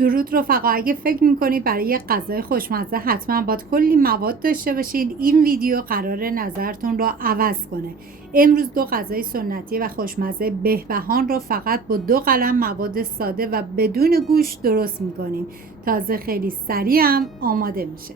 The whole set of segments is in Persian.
درود رفقا، اگه فکر میکنید برای یه غذای خوشمزه حتما باید کلی مواد داشته باشید، این ویدیو قراره نظرتون رو عوض کنه. امروز دو غذای سنتی و خوشمزه بهبهان رو فقط با 2 قلم مواد ساده و بدون گوشت درست میکنیم. تازه خیلی سریع هم آماده میشه.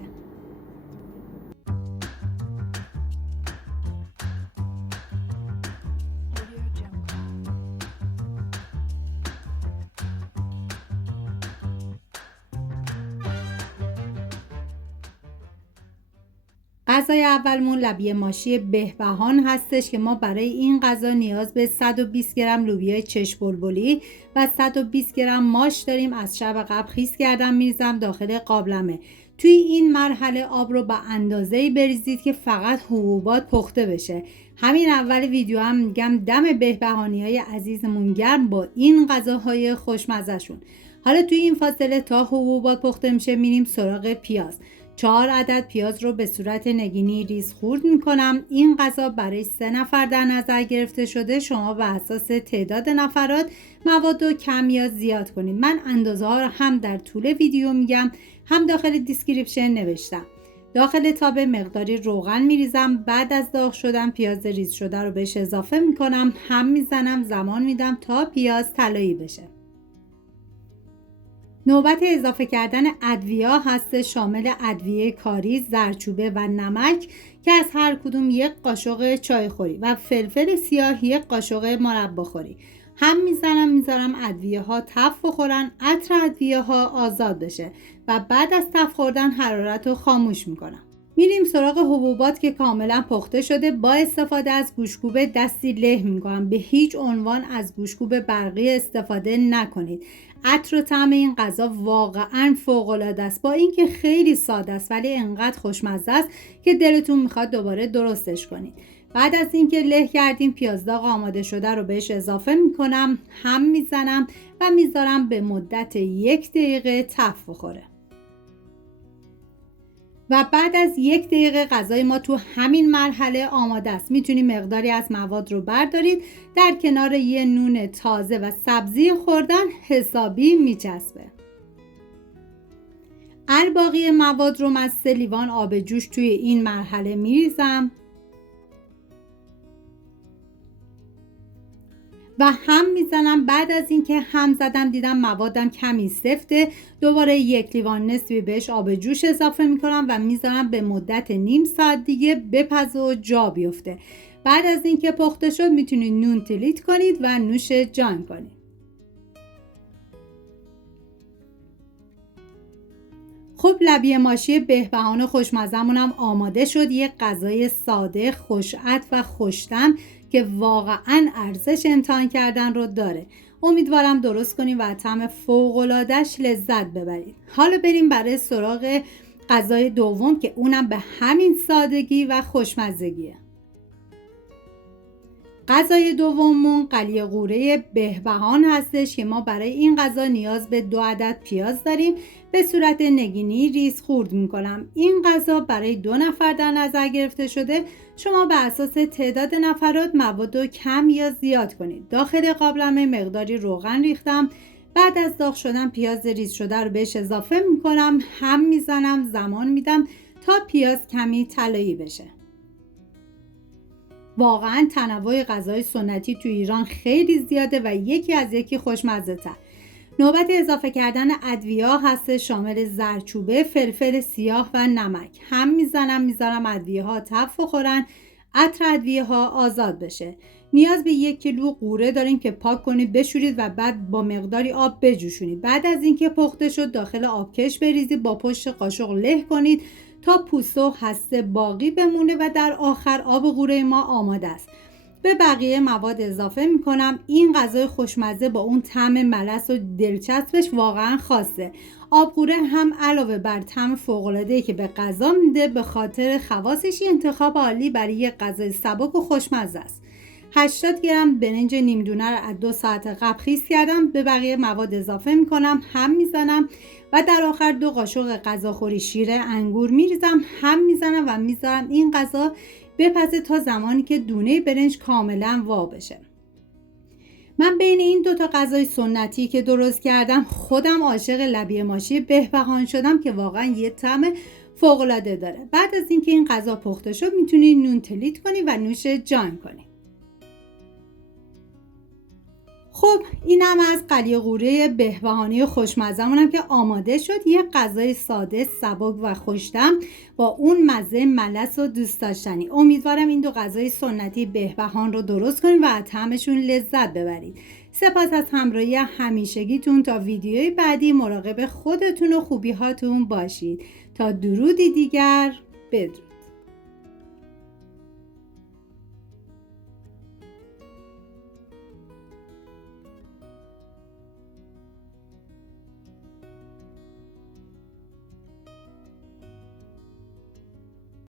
غذای اولمون لبی ماشی بهبهان هستش که ما برای این غذا نیاز به 120 گرم لوبیای چش بلبلی و 120 گرم ماش داریم. از شب قبل خیس کردم میریزم داخل قابلمه. توی این مرحله آب رو به اندازه‌ای بریزید که فقط حبوبات پخته بشه. همین اول ویدیو هم میگم دم بهبهانیای عزیزمون گرم با این غذاهای خوشمزه‌شون. حالا توی این فاصله تا حبوبات پخته میشه میریم سراغ پیاز. 4 عدد پیاز رو به صورت نگینی ریز خورد میکنم. این غذا برای 3 نفر در نظر گرفته شده. شما به اساس تعداد نفرات مواد رو کم یا زیاد کنید. من اندازه ها رو هم در طول ویدیو میگم هم داخل دیسکریپشن نوشتم. داخل تابه مقداری روغن میریزم. بعد از داغ شدن پیاز ریز شده رو بهش اضافه میکنم، هم میزنم، زمان میدم تا پیاز طلایی بشه. نوبت اضافه کردن ادویه هست، شامل ادویه کاری، زردچوبه و نمک که از هر کدوم 1 قاشق چای خوری و فلفل سیاه 1 قاشق مربا خوری. هم میذارم ادویه ها تف بخورن، عطر ادویه ها آزاد بشه و بعد از تف خوردن حرارت رو خاموش میکنم. میریم سراغ حبوبات که کاملا پخته شده. با استفاده از گوشتکوب دستی له میکنم. به هیچ عنوان از گوشتکوب برقی استفاده نکنید. عطر و طعم این غذا واقعا فوق العاده است، با اینکه خیلی ساده است ولی انقدر خوشمزه است که دلتون میخواد دوباره درستش کنید. بعد از اینکه له کردیم پیاز داغ آماده شده رو بهش اضافه میکنم، هم میزنم و میذارم به مدت 1 دقیقه تف بخوره. و بعد از 1 دقیقه غذای ما تو همین مرحله آماده است. میتونید مقداری از مواد رو بردارید، در کنار یه نون تازه و سبزی خوردن حسابی میچسبه. باقی مواد رو من 3 لیوان آب جوش توی این مرحله میریزم و هم میزنم. بعد از اینکه هم زدم دیدم موادم کمی سفته، دوباره 1 لیوان نصفی بهش آب جوش اضافه میکنم و میذارم به مدت نیم ساعت دیگه بپزه و جا بیفته. بعد از اینکه پخته شد میتونید نون تلیت کنید و نوش جان کنید. خب لبی ماشی بهبهان خوشمزه‌مون هم آماده شد. یه غذای ساده، خوش‌عطر و خوش‌طعم که واقعاً ارزش امتحان کردن رو داره. امیدوارم درست کنید و طعم فوق‌العاده‌اش لذت ببرید. حالا بریم برای سراغ غذای دوم که اونم به همین سادگی و خوشمزگیه. غذای دوممون قلی قوره بهبهان هستش که ما برای این غذا نیاز به 2 عدد پیاز داریم. به صورت نگینی ریز خورد میکنم. این غذا برای 2 نفر در نظر گرفته شده. شما به اساس تعداد نفرات مواد رو کم یا زیاد کنید. داخل قابلمه مقداری روغن ریختم. بعد از داغ شدن پیاز ریز شده رو بهش اضافه میکنم، هم میزنم، زمان میدم تا پیاز کمی طلایی بشه. واقعا تنوع غذای سنتی تو ایران خیلی زیاده و یکی از یکی خوشمزه تر. نوبت اضافه کردن ادویه هست، شامل زردچوبه، فلفل سیاه و نمک. هم میذارم ادویه ها تف بخورن، عطر ادویه ها آزاد بشه. نیاز به 1 کیلو قوره داریم که پاک کنید، بشورید و بعد با مقداری آب بجوشونید. بعد از اینکه پخته شد داخل آبکش بریزید، با پشت قاشق له کنید تا پوست و هسته باقی بمونه و در آخر آب قوره ما آماده است. به بقیه مواد اضافه میکنم. این غذای خوشمزه با اون طعم ملس و دلچسبش واقعا خاصه. آب قوره هم علاوه بر طعم فوق‌العاده‌ای که به غذا میده، به خاطر خواصش انتخاب عالی برای یک غذای سبک و خوشمزه است. 80 گرم برنج نیم دونه رو از 2 ساعت قبل خیس کردم. به بقیه مواد اضافه میکنم، هم میزنم و در آخر 2 قاشق غذاخوری شیر انگور میریزم، هم میزنم و میذارم این غذا بپزه تا زمانی که دونه برنج کاملا وا بشه. من بین این دوتا غذای سنتی که درست کردم خودم عاشق لبی ماشه بهبهان شدم که واقعا یه طعم فوق‌العاده داره. بعد از اینکه این غذا پخته شد میتونی نون تلیت کنی و نوش جان کنی. خب اینم از قلی قوره بهبهانی خوشمزه‌مونم که آماده شد. یه غذای ساده، سبک و خوش‌طعم با اون مزه ملس و دوست داشتنی. امیدوارم این دو غذای سنتی بهبهان رو درست کنید و از طعمشون لذت ببرید. سپاس از همراهی همیشگیتون. تا ویدیوی بعدی مراقب خودتون و خوبی‌هاتون باشید. تا درودی دیگر، بدرود.